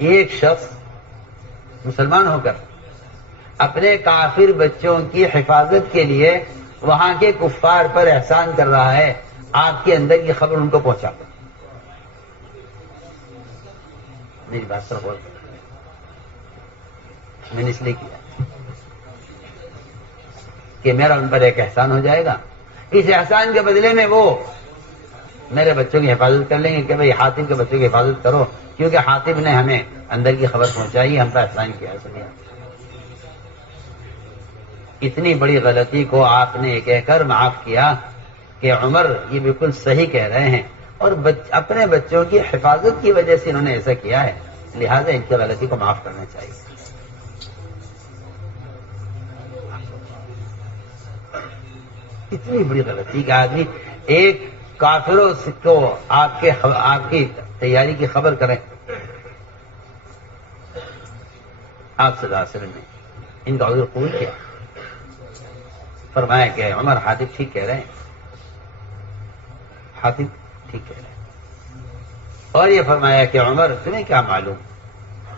ایک شخص مسلمان ہو کر اپنے کافر بچوں کی حفاظت کے لیے وہاں کے کفار پر احسان کر رہا ہے، آپ کے اندر کی خبر ان کو پہنچا کر. میری بات پر غور کریں، میں نے اس لیے کیا کہ میرا ان پر ایک احسان ہو جائے گا، اس احسان کے بدلے میں وہ میرے بچوں کی حفاظت کر لیں گے کہ بھئی حاتم کے بچوں کی حفاظت کرو، کیونکہ حاتم نے ہمیں اندر کی خبر پہنچائی، ہم پر احسان کیا. سنیا اتنی بڑی غلطی کو آپ نے کہہ کر معاف کیا کہ عمر یہ بالکل صحیح کہہ رہے ہیں، اور اپنے بچوں کی حفاظت کی وجہ سے انہوں نے ایسا کیا ہے، لہذا ان کی غلطی کو معاف کرنا چاہیے. اتنی بڑی غلطی کہ آدمی ایک کافروں کو آپ کی تیاری کی خبر کریں. آپ صلی اللہ علیہ وسلم نے ان کا عذر قبول کیا، فرمایا کہ عمر حاتم ٹھیک کہہ رہے ہیں، حاتم ٹھیک کہہ رہے ہیں. اور یہ فرمایا کہ عمر تمہیں کیا معلوم،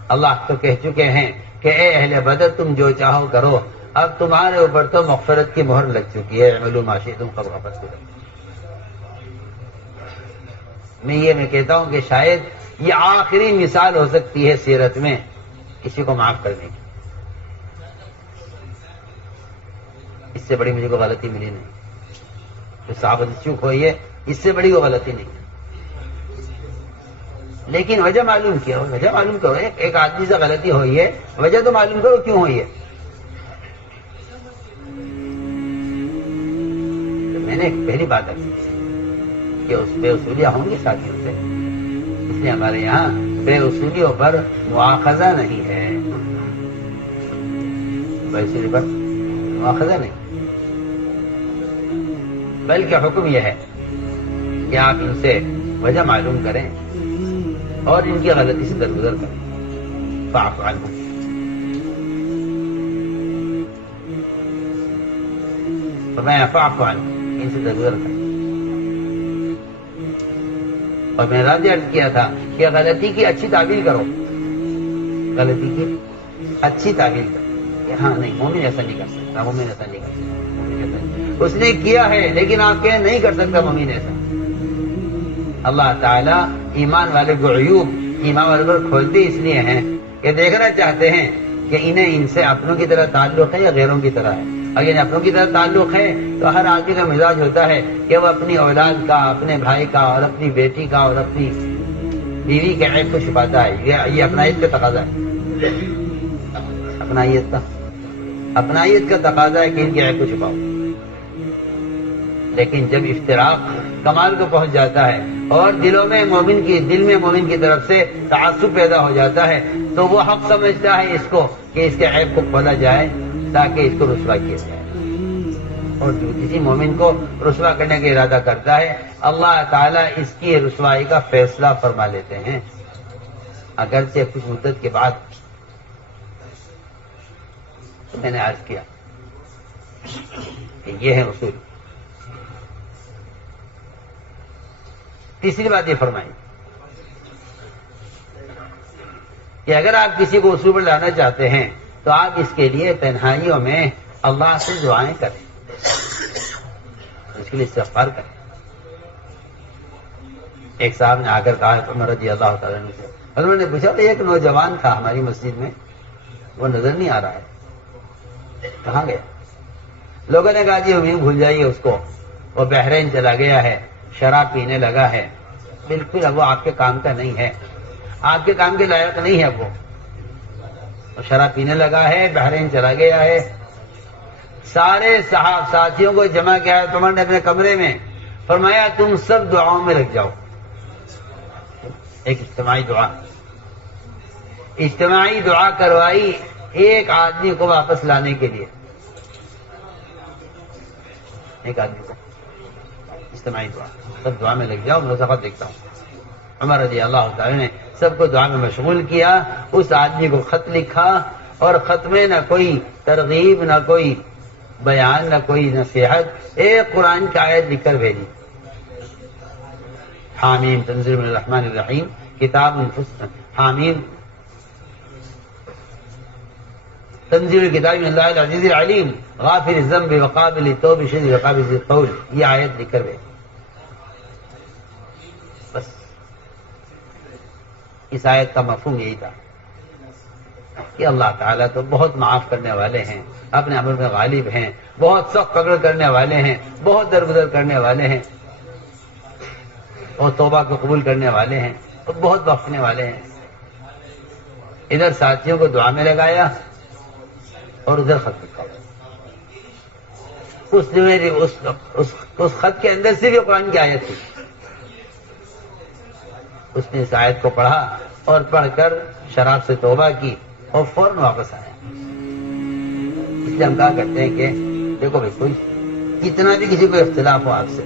اللہ تو کہہ چکے ہیں کہ اے اہل بدر تم جو چاہو کرو، اب تمہارے اوپر تو مغفرت کی مہر لگ چکی ہے، اعملوا ما شئتم قد غفرت لكم. میں کہتا ہوں کہ شاید یہ آخری مثال ہو سکتی ہے سیرت میں کسی کو معاف کرنے کی. اس سے بڑی مجھے کو غلطی ملی نہیں، جو صحابہ چوک ہوئی ہے اس سے بڑی وہ غلطی نہیں. لیکن وجہ معلوم کیا، وجہ معلوم کرو. ایک آدمی سے غلطی ہوئی ہے، وجہ تو معلوم کرو کیوں ہوئی ہے. تو میں نے پہلی بات کی کہ اس بے اصولیاں ہوں گی ساتھیوں سے، اس لیے ہمارے یہاں بے اصولیوں پر مواخذہ نہیں ہے، بے اصولی پر مواخذہ نہیں، بلکہ حکم یہ ہے کہ آپ ان سے وجہ معلوم کریں اور ان کی غلطی سے درگزر کریں. فاعف عنہم، فرمایا فاعف عنہم، ان سے درگزر کریں. اور میں نے راضی عرض کیا تھا کہ غلطی کی اچھی تعبیر کرو، غلطی کی اچھی تعبیر کرو. ہاں نہیں، مومن ایسا نہیں کر سکتا، مومن ایسا نہیں کر سکتا، اس نے کیا ہے لیکن آپ کہیں نہیں کر سکتا مومن ایسا. اللہ تعالیٰ ایمان والے کو عیوب ایمان والے پر کھولتے اس لیے ہیں کہ دیکھنا چاہتے ہیں کہ انہیں ان سے اپنوں کی طرح تعلق ہے یا غیروں کی طرح ہے. اگر اپنوں کی طرح تعلق ہے تو ہر آدمی کا مزاج ہوتا ہے کہ وہ اپنی اولاد کا، اپنے بھائی کا اور اپنی بیٹی کا اور اپنی بیوی کے عیب کو چھپاتا ہے. یہ اپنائیت کا تقاضا ہے، اپنائیت کا تقاضا ہے کہ ان کے عیب کو چھپاؤ. لیکن جب افتراق کمال کو پہنچ جاتا ہے اور دل میں مومن کی طرف سے تعصب پیدا ہو جاتا ہے تو وہ حق سمجھتا ہے اس کو کہ اس کے عیب کو کھولا جائے تاکہ اس کو رسوا کیا جائے. اور جو کسی مومن کو رسوا کرنے کا ارادہ کرتا ہے اللہ تعالیٰ اس کی رسوائی کا فیصلہ فرما لیتے ہیں، اگرچہ کچھ مدت کے بعد. تو میں نے عرض کیا کہ یہ ہے اصول. تیسری بات یہ فرمائی کہ اگر آپ کسی کو اصول پر لانا چاہتے ہیں تو آپ اس کے لیے تنہائیوں میں اللہ سے دعائیں کریں، اس کے لیے استغفار کریں. ایک صاحب نے آ کر کہا عمر رضی اللہ تعالیٰ عنہ سے، انہوں نے پوچھا ایک نوجوان تھا ہماری مسجد میں، وہ نظر نہیں آ رہا ہے، کہاں گیا؟ لوگوں نے کہا جی ہمیں بھول جائیے اس کو، وہ بحرین چلا گیا ہے، شراب پینے لگا ہے. بالکل اب وہ آپ کے کام کا نہیں ہے، آپ کے کام کے لائق نہیں ہے. وہ شراب پینے لگا ہے، بحرین چلا گیا ہے. سارے ساتھیوں کو جمع کیا ہے عمر نے اپنے کمرے میں، فرمایا تم سب دعاؤں میں لگ جاؤ. ایک اجتماعی دعا کروائی ایک آدمی کو واپس لانے کے لیے. ایک آدمی کو اجتماعی دعا، سب دعا میں لگ جاؤ. میں سفر دیکھتا ہوں عمر رضی اللہ تعالی نے سب کو دعا میں مشغول کیا. اس آدمی کو خط لکھا اور خط میں نہ کوئی ترغیب، نہ کوئی بیان، نہ کوئی نصیحت، ایک قرآن کی آیت لکھ کر بھیجی. حامیم تنزیل من الرحمن الرحیم، کتاب حامیم تنزیل الکتاب من اللہ العزیز العلیم غافر الذنب وقابل التوب شدید العقاب ذی الطول. یہ آیت لکھ کر گئے. بس اس آیت کا مفہوم یہی تھا کہ اللہ تعالیٰ تو بہت معاف کرنے والے ہیں، اپنے امر میں غالب ہیں، بہت سخت پکڑ کرنے والے ہیں، بہت درگزر کرنے والے ہیں، اور توبہ کو قبول کرنے والے ہیں، اور بہت بخشنے والے ہیں. ادھر ساتھیوں کو دعا میں لگایا اور ادھر خط لکھا. اس خط کے اندر سے بھی قرآن کی آیت تھی. اس نے اس آیت کو پڑھا اور پڑھ کر شراب سے توبہ کی اور فوراً واپس آیا. اس لیے ہم کہا کرتے ہیں کہ دیکھو بھائی، کوئی کتنا بھی کسی کو اختلاف ہو آپ سے،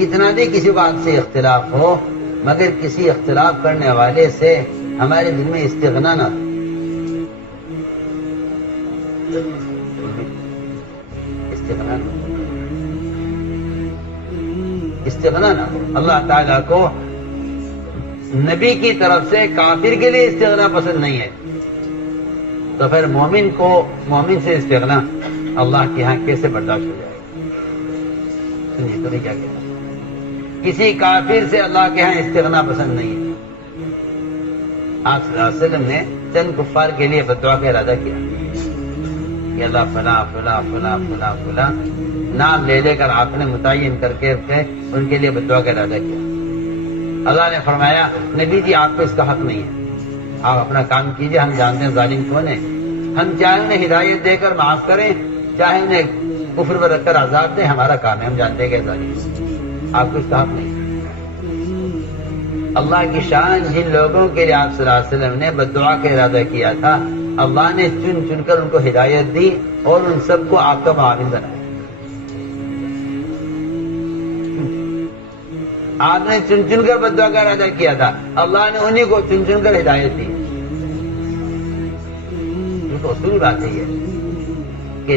کتنا بھی کسی کو آپ سے اختلاف ہو، مگر کسی اختلاف کرنے والے سے ہمارے دل میں استغنا نہ ہو. استغنا نہ ہو. اللہ تعالیٰ کو نبی کی طرف سے کافر کے لیے استغنا پسند نہیں ہے، تو پھر مومن سے استغنا اللہ کے ہاں کیسے برداشت ہو جائے گا؟ سنیے تو کیا کہنا، کسی کافر سے اللہ کے ہاں استغنا پسند نہیں ہے. آپ صلی اللہ علیہ وسلم نے چند کفار کے لیے بددعا کا ارادہ کیا کہ اللہ فلاں فلاں فلاں فلاں فلاں نام لے کر آپ نے متعین کر کے ان کے لیے بددعا کا ارادہ کیا. اللہ نے فرمایا نبی جی آپ کو اس کا حق نہیں ہے، آپ اپنا کام کیجئے، ہم جانتے ہیں ظالم کون ہے. ہم چاہے انہیں ہدایت دے کر معاف کریں، چاہے انہیں کفر پر رکھ کر عذاب دیں، ہمارا کام ہے، ہم جانتے ہیں کہ ظالم، آپ کو اس کا حق نہیں ہے. اللہ کی شان جن لوگوں کے لیے آپ صلی اللہ علیہ وسلم نے بددعا کا ارادہ کیا تھا، اللہ نے چن چن کر ان کو ہدایت دی اور ان سب کو آپ کا معاون بنایا. آپ نے چن چن کر بددعا کا ارادہ کیا تھا، اللہ نے انہیں کو چن چن کر ہدایت دی. یہ تو اصولی بات ہے کہ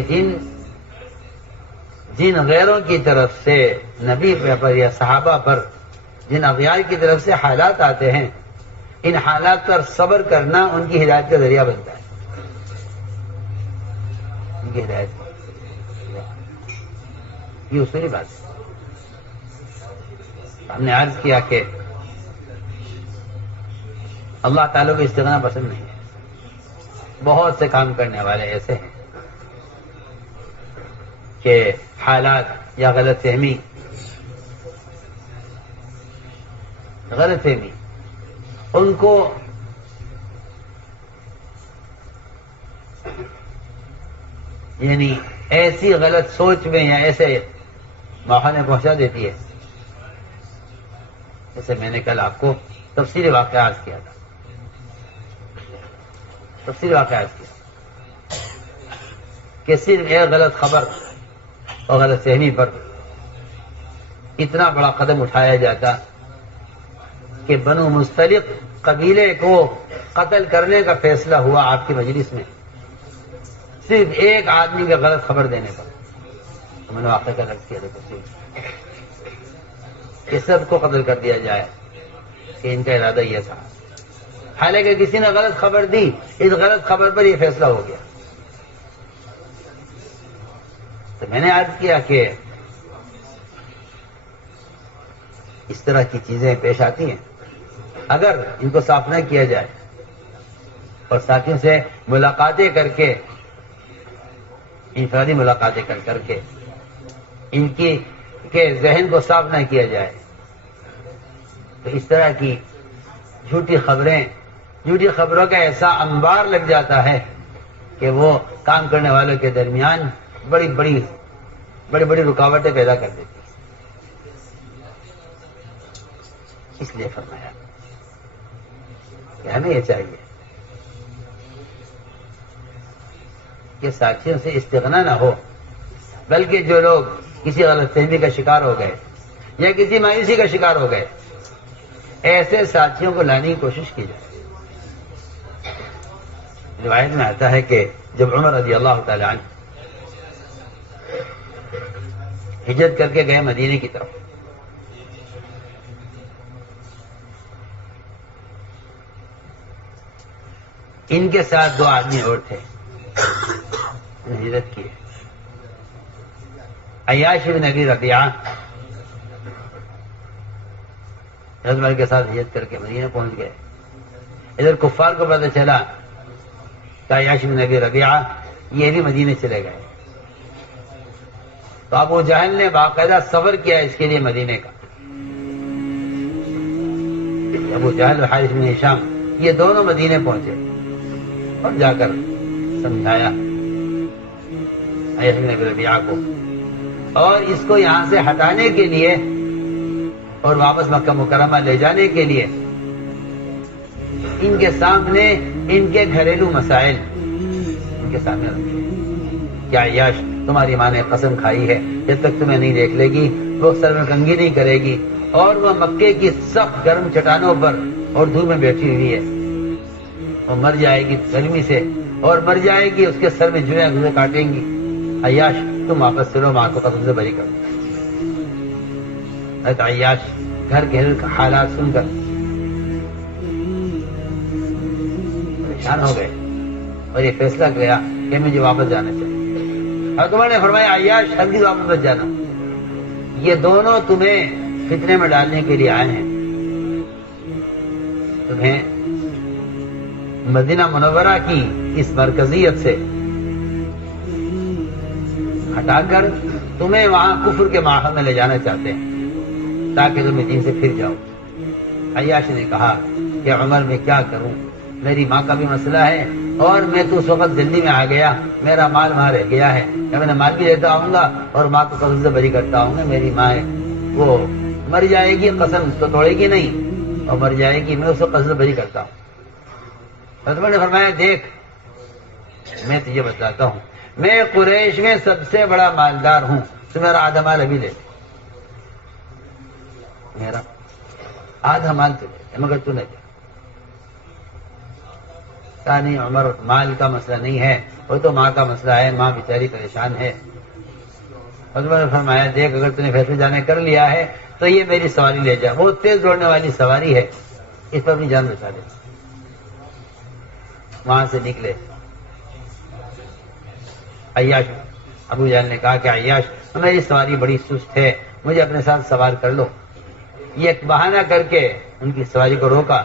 جن غیروں کی طرف سے نبی پر یا صحابہ پر جن اغیار کی طرف سے حالات آتے ہیں، ان حالات پر صبر کرنا ان کی ہدایت کا ذریعہ بنتا ہے. ان کی ہدایت یہ اصولی بات ہے. ہم نے عرض کیا کہ اللہ تعالیٰ کو استغنا پسند نہیں ہے. بہت سے کام کرنے والے ایسے ہیں کہ حالات یا غلط فہمی ان کو یعنی ایسی غلط سوچ میں یا ایسے ماحول میں پہنچا دیتی ہے. جیسے میں نے کل آپ کو تفصیلی واقعات کیا تھا، کہ صرف ایک غلط خبر اور غلط فہمی پر اتنا بڑا قدم اٹھایا جاتا کہ بنو مستلق قبیلے کو قتل کرنے کا فیصلہ ہوا آپ کی مجلس میں، صرف ایک آدمی کا غلط خبر دینے پر. تو میں نے واقعہ کا لفظ کیا تھا کہ سب کو قتل کر دیا جائے، کہ ان کا ارادہ یہ تھا. حالانکہ کسی نے غلط خبر دی، اس غلط خبر پر یہ فیصلہ ہو گیا. تو میں نے عرض کیا کہ اس طرح کی چیزیں پیش آتی ہیں، اگر ان کو صاف نہ کیا جائے اور ساتھیوں سے ملاقاتیں کر کے، انفرادی ملاقاتیں کر کے ان کے ذہن کو صاف نہ کیا جائے، تو اس طرح کی جھوٹی خبروں کا ایسا انبار لگ جاتا ہے کہ وہ کام کرنے والوں کے درمیان بڑی بڑی رکاوٹیں پیدا کر دیتی. اس لیے فرمایا کہ ہمیں یہ چاہیے کہ ساتھیوں سے استغنا نہ ہو، بلکہ جو لوگ کسی غلط فہمی کا شکار ہو گئے یا کسی مایوسی کا شکار ہو گئے، ایسے ساتھیوں کو لانے کی کوشش کی جائے. روایت میں آتا ہے کہ جب عمر رضی اللہ تعالی عنہ ہجرت کر کے گئے مدینے کی طرف، ان کے ساتھ 2 آدمی اور تھے، ہجرت کی، عیاش بن ابی ربیعہ حضرت عمر کے ساتھ ہجرت کر کے مدینہ پہنچ گئے۔ ادھر کفار کو پتہ چلا کہ عیاش بن ابی ربیعہ یہ بھی مدینہ چلے گئے، تو ابو جہل نے باقاعدہ صبر کیا اس کے لیے مدینے کا۔ ابو جہل اور حارث بن ہشام یہ دونوں مدینے پہنچے اور جا کر سمجھایا عیاش بن ابی ربیعہ کو، اور اس کو یہاں سے ہٹانے کے لیے اور واپس مکہ مکرمہ لے جانے کے لیے ان کے سامنے ان کے گھریلو مسائل ان کے سامنے رکھے۔ کیا عیاش تمہاری ماں نے قسم کھائی ہے جب تک تمہیں نہیں دیکھ لے گی وہ سر میں کنگھی نہیں کرے گی، اور وہ مکے کی سخت گرم چٹانوں پر اور دھوپ میں بیٹھی ہوئی ہے، وہ مر جائے گی گرمی سے اور مر جائے گی، اس کے سر میں جوئیں کاٹیں گی۔ عیاش تم واپس چلو، ماں کو قسم سے بری کرو۔ عیاش گھر کے حالات سن کر پریشان ہو گئے اور یہ فیصلہ کیا کہ مجھے واپس جانا چاہیے۔ اور عمر نے فرمایا عیاش ہرگز واپس مت جانا، یہ دونوں تمہیں فتنے میں ڈالنے کے لیے آئے ہیں، تمہیں مدینہ منورہ کی اس مرکزیت سے ہٹا کر تمہیں وہاں کفر کے ماحول میں لے جانا چاہتے ہیں تاکہ تم دین سے پھر جاؤ۔ عیاش نے کہا کہ عمر میں کیا کروں، میری ماں کا بھی مسئلہ ہے اور میں تو اس وقت جلدی میں آ گیا، میرا مال وہاں رہ گیا ہے، میں مال بھی لیتا آؤں گا اور ماں کو قسم سے بری کرتا ہوں گا، میری ماں ہے وہ مر جائے گی، قسم تو توڑے گی نہیں اور مر جائے گی، میں اس کو قسم سے بری کرتا ہوں۔ حضرت نے فرمایا دیکھ میں تجھے بتاتا ہوں، میں قریش میں سب سے بڑا مالدار ہوں، تو میرا آدھا مال ابھی لے، میرا آدھا مال تو لے مگر تو نہ جا۔ کہا نہیں عمر مال کا مسئلہ نہیں ہے، وہ تو ماں کا مسئلہ ہے، ماں بیچاری پریشان ہے۔ حضرت نے فرمایا دیکھ اگر تُو نے فیصلہ جانے کر لیا ہے تو یہ میری سواری لے جا، وہ تیز دوڑنے والی سواری ہے، اس پر اپنی جان بچا لے۔ وہاں سے نکلے۔ عیاش ابو جہل نے کہا کہ عیاش میری سواری بڑی سست ہے، مجھے اپنے ساتھ سوار کر لو۔ یہ ایک بہانہ کر کے ان کی سواری کو روکا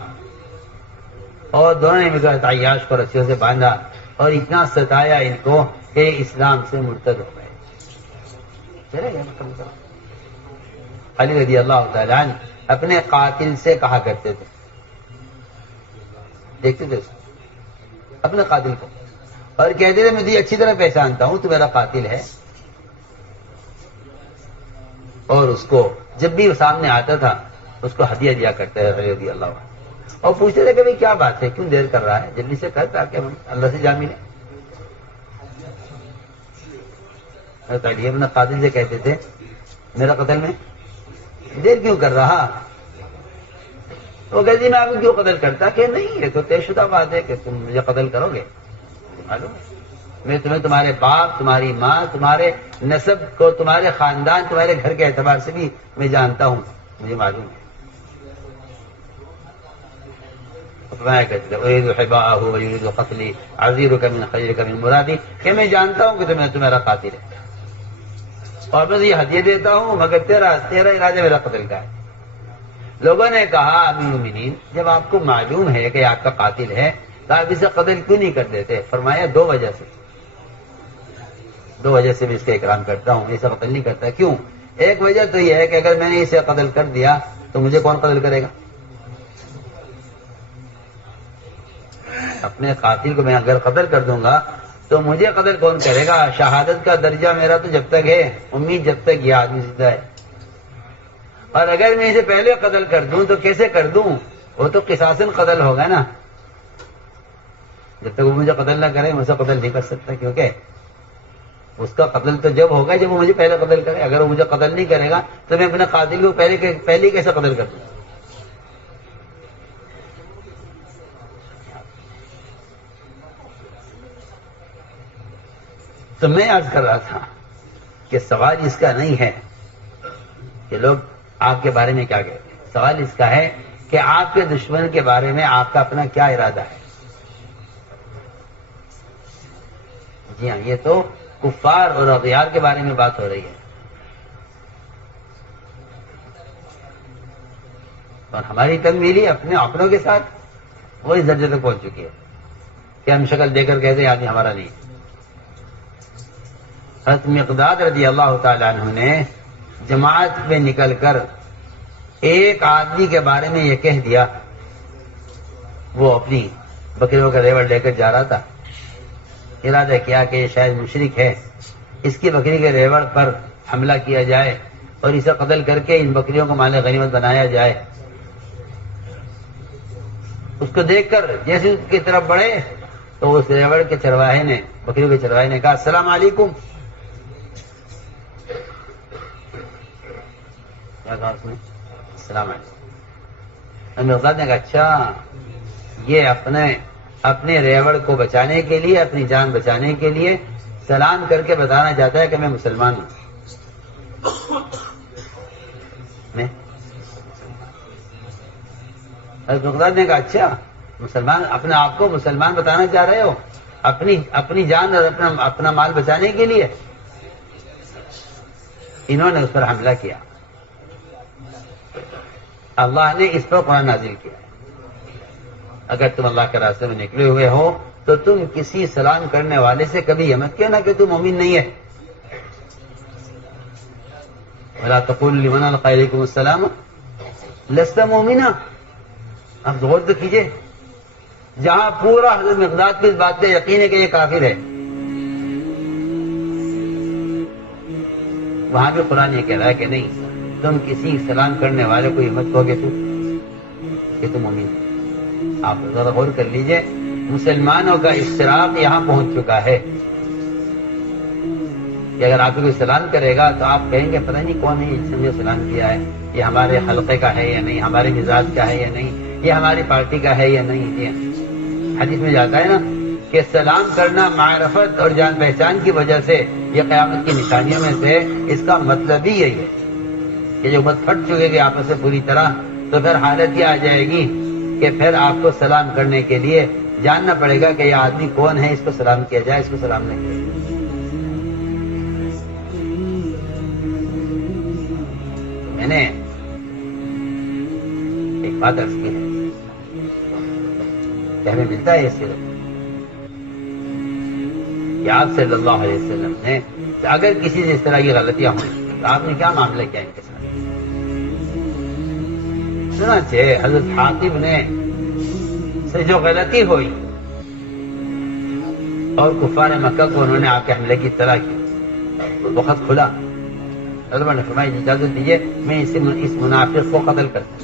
اور دونوں نے مل کر عیاش کو رسیوں سے باندھا اور اتنا ستایا ان کو کہ اسلام سے مرتد ہو گئے، چلے گئے۔ علی رضی اللہ تعالیٰ عنہ اپنے قاتل سے کہا کرتے تھے، دیکھتے تھے اپنے قاتل کو اور کہتے تھے میں تجھے اچھی طرح پہچانتا ہوں، تو میرا قاتل ہے، اور اس کو جب بھی وہ سامنے آتا تھا اس کو ہدیہ دیا کرتے تھے علی رضی اللہ عنہ، اور پوچھتے تھے کہ بھائی کیا بات ہے، کیوں دیر کر رہا ہے، جلدی سے کر تاکہ ہم اللہ سے جا ملے۔ علی اپنے قاتل سے کہتے تھے میرا قتل میں دیر کیوں کر رہا، وہ کہتی میں آپ کو کیوں قتل کرتا، کہ نہیں یہ تو طے شدہ بات ہے کہ تم مجھے قتل کرو گے، معلوم ہے میں تمہیں تمہارے باپ، تمہاری ماں، تمہارے نسب کو، تمہارے خاندان، تمہارے گھر کے اعتبار سے بھی میں جانتا ہوں، مجھے معلوم ہے۔ کہ میں جانتا ہوں کہ تمہارا قاتل ہے اور میں یہ ہدیہ دیتا ہوں، مگر تیرا ارادہ میرا قتل کا ہے۔ لوگوں نے کہا امیر المومنین جب آپ کو معلوم ہے کہ آپ کا قاتل ہے تو آپ اسے قتل کیوں نہیں کر دیتے؟ فرمایا دو وجہ سے میں اس کا اکرام کرتا ہوں، اسے قتل نہیں کرتا۔ کیوں؟ ایک وجہ تو یہ ہے کہ اگر میں نے اسے قتل کر دیا تو مجھے کون قتل کرے گا؟ اپنے قاتل کو میں اگر قتل کر دوں گا تو مجھے قتل کون کرے گا؟ شہادت کا درجہ میرا تو جب تک ہے، امید جب تک یہ آدمی زندہ ہے، اور اگر میں اسے پہلے قتل کر دوں تو کیسے کر دوں؟ وہ تو قصاصاً قتل ہوگا نا، جب تک وہ مجھے قتل نہ کرے میں اسے قتل نہیں کر سکتا، کیونکہ اس کا قتل تو جب ہوگا جب وہ مجھے پہلے قتل کرے۔ اگر وہ مجھے قتل نہیں کرے گا تو میں اپنے قاتل کو پہلے کیسے قتل کر دوں؟ تو میں عرض کر رہا تھا کہ سوال اس کا نہیں ہے کہ لوگ آپ کے بارے میں کیا کہتے ہیں، سوال اس کا ہے کہ آپ کے دشمن کے بارے میں آپ کا اپنا کیا ارادہ ہے۔ جی ہاں، یہ تو کفار اور اغیار کے بارے میں بات ہو رہی ہے. اور ہماری تنویلی اپنے اپنوں کے ساتھ وہ اس درجے تک پہنچ چکی ہے کہ ہم شکل دے کر کہتے ہیں آدمی ہمارا نہیں. حضرت مقداد رضی اللہ تعالی عنہ نے جماعت میں نکل کر ایک آدمی کے بارے میں یہ کہہ دیا، وہ اپنی بکریوں کا ریوڑ لے کر جا رہا تھا، ارادہ کیا کہ یہ شاید مشرک ہے، اس کی بکری کے ریوڑ پر حملہ کیا جائے اور اسے قتل کر کے ان بکریوں کو مال غنیمت بنایا جائے. اس کو دیکھ کر جیسے اس کی طرف بڑھے تو اس ریوڑ کے چرواہے نے، بکریوں کے چرواہے نے کہا السلام علیکم. کیا کہا اس نے؟ السلام علیکم. مقداد نے کہا اچھا یہ اپنے ریوڑ کو بچانے کے لیے، اپنی جان بچانے کے لیے سلام کر کے بتانا چاہتا ہے کہ میں مسلمان ہوں. مقداد نے کہا اچھا مسلمان، اپنے آپ کو مسلمان بتانا چاہ رہے ہو اپنی جان اور اپنا مال بچانے کے لیے؟ انہوں نے اس پر حملہ کیا. اللہ نے اس پر قرآن نازل کیا، اگر تم اللہ کے راستے میں نکلے ہوئے ہو تو تم کسی سلام کرنے والے سے کبھی یہ مت کہنا کہ تم مومن نہیں ہے. وَلَا تَقُولُوا لِمَنْ أَلْقَىٰ إِلَيْكُمُ السَّلَامَ لَسْتَ مُؤْمِنًا. اب غور تو کیجئے، جہاں پورا حضرت مقداد کی اس بات کا یقین ہے کہ یہ کافر ہے، وہاں بھی قرآن یہ کہہ رہا ہے کہ نہیں، تم کسی سلام کرنے والے کو یہ مت کہو کہ تم مومن ہے. آپ ذرا غور کر لیجئے، مسلمانوں کا اشتراک یہاں پہنچ چکا ہے کہ اگر آپ کو کوئی سلام کرے گا تو آپ کہیں گے پتہ نہیں کون ہے جس نے مجھے سلام کیا ہے، یہ ہمارے حلقے کا ہے یا نہیں، ہمارے مزاج کا ہے یا نہیں، یہ ہماری پارٹی کا ہے یا نہیں. یہ حدیث میں جاتا ہے نا کہ سلام کرنا معرفت اور جان پہچان کی وجہ سے یہ قیامت کی نشانیوں میں سے، اس کا مطلب ہی یہی ہے کہ جو امت پھٹ چکے گی آپس سے پوری طرح، تو پھر حالت یہ آ جائے گی کہ پھر آپ کو سلام کرنے کے لیے جاننا پڑے گا کہ یہ آدمی کون ہے، اس کو سلام کیا جائے، اس کو سلام نہیں کیا جائے. میں نے ایک بات عرض کی ہے کہ ہمیں ملتا ہے اس سے کہ آپ صلی اللہ علیہ وسلم نے اگر کسی سے اس طرح کی غلطیاں ہوئی تو آپ نے کیا معاملہ کیا ان کے ساتھ؟ چنانچہ حضرت حاطب نے سے جو غلطی ہوئی اور کفار مکہ کو انہوں نے آپ کے حملے کی اطلاع کی، وقت کھلا، حضرت نے فرمایا اجازت دیجیے میں اس منافق کو قتل کرتا.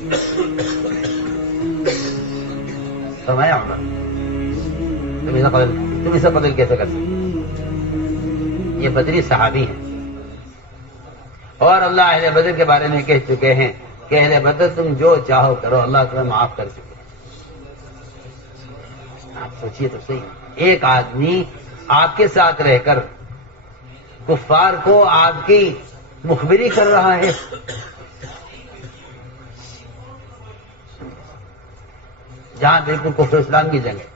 فرمایا عمر تم اسے قتل کیسے کر سکتے؟ یہ بدری صحابی ہیں اور اللہ اہل بدر کے بارے میں کہہ چکے ہیں کہ اہل بدر تم جو چاہو کرو، اللہ تمہیں معاف کر چکے. آپ سوچئے تو صحیح، ایک آدمی آپ کے ساتھ رہ کر کفار کو آپ کی مخبری کر رہا ہے. جہاں بالکل کفر اسلام کی جنگ ہے،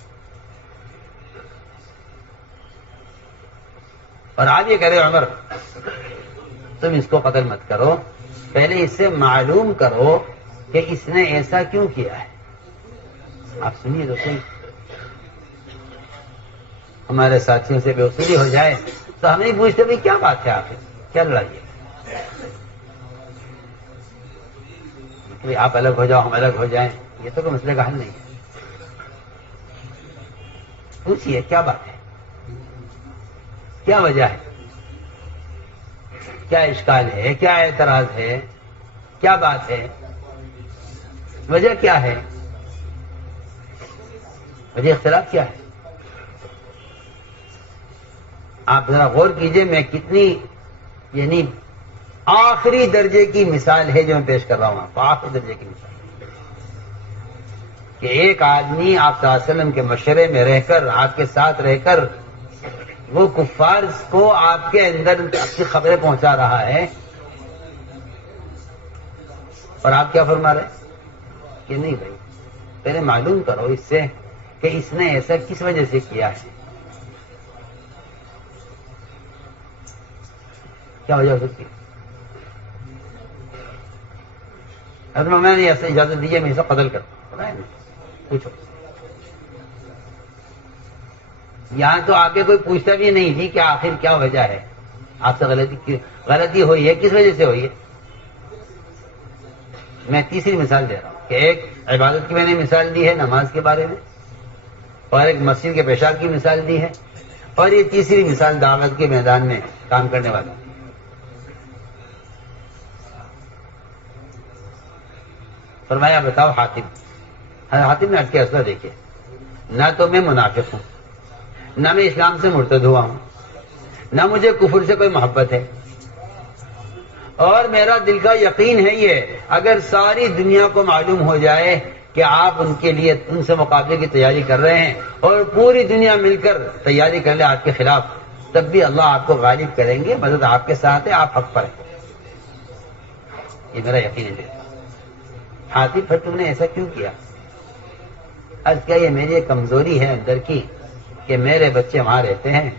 اور آپ یہ کہہ رہے عمر تم اس کو قتل مت کرو، پہلے اس سے معلوم کرو کہ اس نے ایسا کیوں کیا ہے. آپ سنیے تو صحیح، ہمارے ساتھیوں سے بے وصولی ہو جائے تو ہم نہیں پوچھتے بھائی کیا بات ہے، آپ کیا لڑائی ہے، آپ الگ ہو جاؤ ہم الگ ہو جائیں، یہ تو کوئی مسئلے کا حل نہیں ہے. پوچھیے کیا بات ہے، کیا وجہ ہے، کیا اشکال ہے، کیا اعتراض ہے، کیا بات ہے، وجہ کیا ہے، وجہ اختلاف کیا ہے. آپ ذرا غور کیجئے میں کتنی یعنی آخری درجے کی مثال ہے جو میں پیش کر رہا ہوں، آپ آخری درجے کی مثال کہ ایک آدمی آپ صلی اللہ علیہ وسلم کے مشورے میں رہ کر، آپ کے ساتھ رہ کر وہ کفار کو آپ کے اندر آپ کی خبریں پہنچا رہا ہے، اور آپ کیا فرما رہے کہ نہیں بھائی پہلے معلوم کرو اس سے کہ اس نے ایسا کس وجہ سے کیا ہے. کیا وجہ ہو سکتی ہے؟ حضرت میں نے ایسے اجازت دیجیے میں اسے قتل کرتا ہوں، پوچھو. یہاں تو آگے کوئی پوچھتا بھی نہیں تھی کہ آخر کیا وجہ ہے آپ سے غلطی ہوئی ہے، کس وجہ سے ہوئی ہے. میں تیسری مثال دے رہا ہوں کہ ایک عبادت کی میں نے مثال دی ہے نماز کے بارے میں، اور ایک مسجد کے پیشاب کی مثال دی ہے، اور یہ تیسری مثال دعوت کے میدان میں کام کرنے والا. فرمایا بتاؤ حاتم نے ہٹ کے اصلہ دیکھے، نہ تو میں منافق ہوں، نہ میں اسلام سے مرتد ہوا ہوں، نہ مجھے کفر سے کوئی محبت ہے، اور میرا دل کا یقین ہے یہ اگر ساری دنیا کو معلوم ہو جائے کہ آپ ان کے لیے ان سے مقابلے کی تیاری کر رہے ہیں اور پوری دنیا مل کر تیاری کر لے آپ کے خلاف، تب بھی اللہ آپ کو غالب کریں گے، مدد آپ کے ساتھ ہے، آپ حق پر ہیں. یہ میرا یقین ہے. حاتم پھر تم نے ایسا کیوں کیا؟ عرض کیا یہ میری ایک کمزوری ہے اندر کی کہ میرے بچے وہاں رہتے ہیں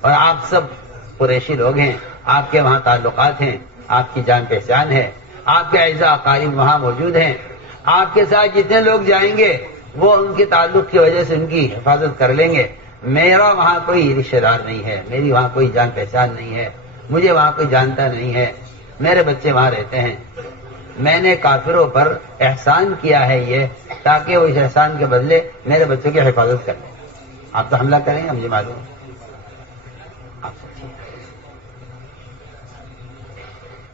اور آپ سب قریشی لوگ ہیں، آپ کے وہاں تعلقات ہیں، آپ کی جان پہچان ہے، آپ کے اعزاء اقارب وہاں موجود ہیں، آپ کے ساتھ جتنے لوگ جائیں گے وہ ان کے تعلق کی وجہ سے ان کی حفاظت کر لیں گے. میرا وہاں کوئی رشتہ دار نہیں ہے، میری وہاں کوئی جان پہچان نہیں ہے، مجھے وہاں کوئی جانتا نہیں ہے، میرے بچے وہاں رہتے ہیں. میں نے کافروں پر احسان کیا ہے یہ تاکہ وہ اس احسان کے بدلے میرے بچوں کی حفاظت کر لیں. آپ تو حملہ کریں گے، مجھے معلوم ہے.